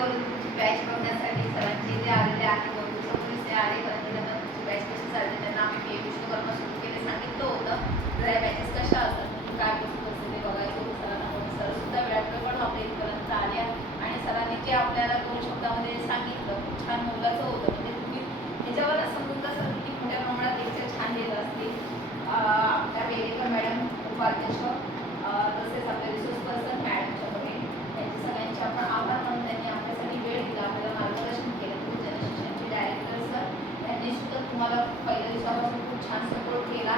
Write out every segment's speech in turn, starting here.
वरूनची batch बघण्यासाठी सरांचे जे आलेले आहे. ते आले कारण की त्यांना तुमची बॅच कशी चालते त्यांना आम्ही पे विश्वकर्मा सुरू केले. सांगितलं होतं. जरा बॅचेस कशा असतात? काय ते बघायचं होतं. सरांना सर सुद्धा वेळात पण आपल्या इथपर्यंत आल्या आणि सरांनी जे आपल्याला दोन तुम्हाला पहिल्या दिवसापासून खूप छान सपोर्ट केला.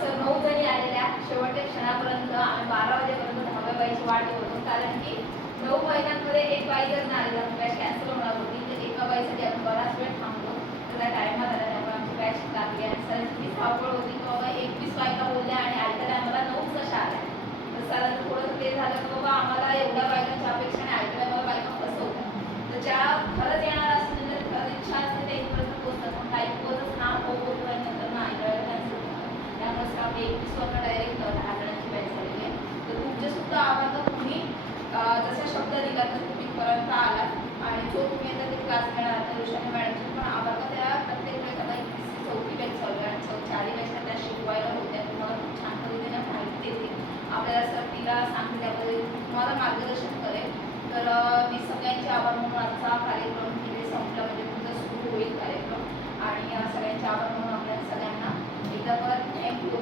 सर नऊ जणी आलेल्या शेवटच्या क्षणापर्यंत आम्ही बारा वाजेपर्यंत दहाव्या बाईची वाट होतो. कारण की नऊ महिन्यांमध्ये एक बाई जर नाही आलेला बॅच कॅन्सल होणार होती. तर एका बाईसाठी आम्ही बराच वेळ थांबलो. त्याला टायमात आला त्यामुळे आमची बॅच लागली. आणि सरांची धावपळ होती. बाबा एकवीस बायका बोलल्या आणि त्यामुळे एकवीस वाजता डायरेक्ट दहा जणांची बॅच झालेली आहे. तर तुमचे सुद्धा आभार तुम्ही जसा शब्द दिला तर तुम्ही इथपर्यंत आलात. आणि जो तुम्ही आता ते क्लास घेणार आहात ऋषाने मॅडमचे पण आभार. त्या प्रत्येक वेळेस आता एकवीसची चौथी बॅच चालू आहे. आणि चौ चारही बॅचला त्या शिकवायला होत्या. तुम्हाला खूप छान पद्धतीने माहिती देते आपल्याला सर तिला सांगते त्याबद्दल तुम्हाला मार्गदर्शन करेल तर मी सगळ्यांचे आभार म्हणून आजचा कार्यक्रम इथे संपला. म्हणजे तुमचा सुरू होईल कार्यक्रम. आणि या सगळ्यांचे आभार म्हणून आपल्या सगळ्यांना एकदा परत थँक्यू